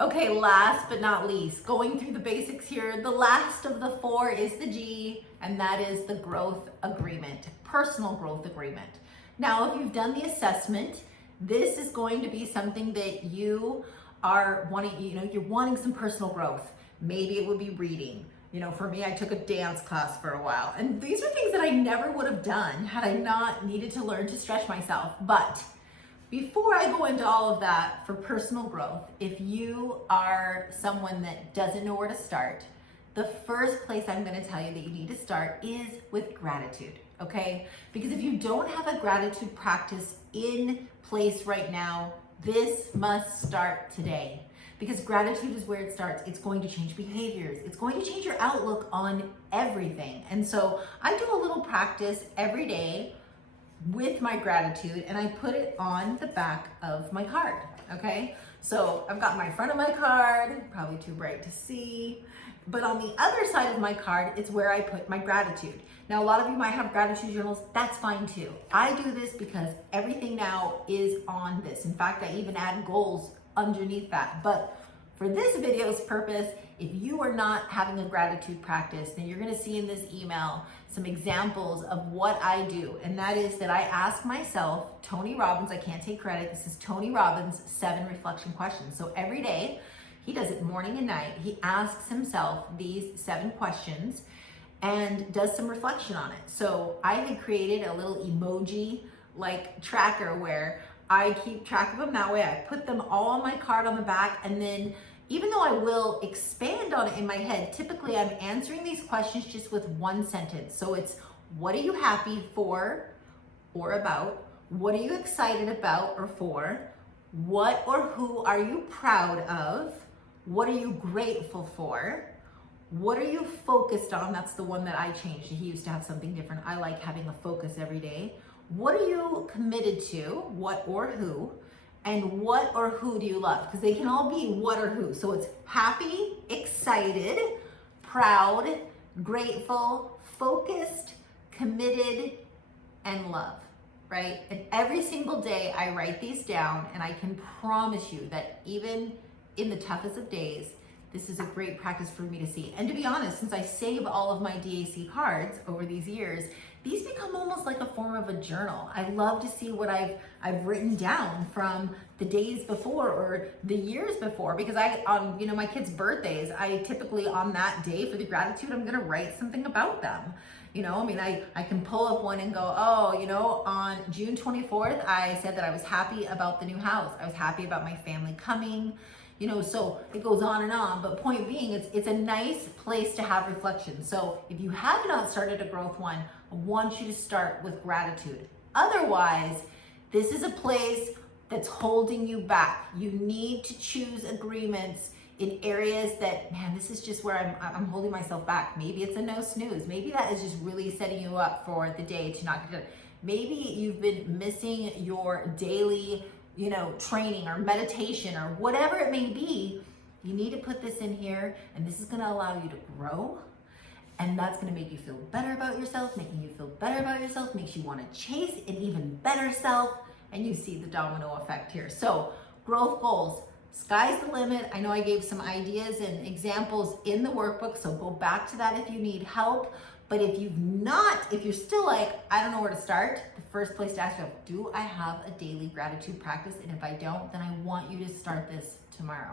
Okay, last but not least, going through the basics here, the last of the four is the G, and that is the growth agreement, personal growth agreement. Now, if you've done the assessment, this is going to be something that you are wanting, you're wanting some personal growth. Maybe it would be reading. For me, I took a dance class for a while, and these are things that I never would have done had I not needed to learn to stretch myself. But before I go into all of that for personal growth, if you are someone that doesn't know where to start, the first place I'm going to tell you that you need to start is with gratitude, okay? Because if you don't have a gratitude practice in place right now, this must start today. Because gratitude is where it starts. It's going to change behaviors. It's going to change your outlook on everything. And so I do a little practice every day with my gratitude, and I put it on the back of my card, okay? So I've got my front of my card, probably too bright to see, but on the other side of my card, it's where I put my gratitude. Now, a lot of you might have gratitude journals, that's fine too. I do this because everything now is on this. In fact, I even add goals underneath that. But for this video's purpose, if you are not having a gratitude practice, then you're gonna see in this email some examples of what I do. And that is that I ask myself, Tony Robbins, I can't take credit, this is Tony Robbins' 7 reflection questions. So every day, he does it morning and night, he asks himself these 7 questions and does some reflection on it. So I had created a little emoji like tracker where I keep track of them that way. I put them all on my card on the back, and then even though I will expand on it in my head, typically I'm answering these questions just with one sentence. So it's, what are you happy for or about? What are you excited about or for? What or who are you proud of? What are you grateful for? What are you focused on? That's the one that I changed. He used to have something different. I like having a focus every day. What are you committed to? What or who? And what or who do you love? Because they can all be what or who. So it's happy, excited, proud, grateful, focused, committed, and love, right? And every single day I write these down, and I can promise you that even in the toughest of days, this is a great practice for me to see. And to be honest, since I save all of my DAC cards over these years, these become almost like a form of a journal. I love to see what I've written down from the days before or the years before, because on my kids' birthdays, I typically on that day for the gratitude, I'm gonna write something about them. I can pull up one and go, on June 24th, I said that I was happy about the new house. I was happy about my family coming. So it goes on and on, but point being, it's a nice place to have reflection. So if you have not started a growth one, I want you to start with gratitude. Otherwise, this is a place that's holding you back. You need to choose agreements in areas that, man, this is just where I'm holding myself back. Maybe it's a no snooze. Maybe that is just really setting you up for the day to not get it. Maybe you've been missing your daily training or meditation or whatever it may be. You need to put this in here, and this is going to allow you to grow, and that's going to make you feel better about yourself. Making you feel better about yourself makes you want to chase an even better self, and you see the domino effect here. So growth goals, sky's the limit. I know I gave some ideas and examples in the workbook, so go back to that if you need help. But if you're still like, I don't know where to start, the first place to ask yourself, do I have a daily gratitude practice? And if I don't, then I want you to start this tomorrow.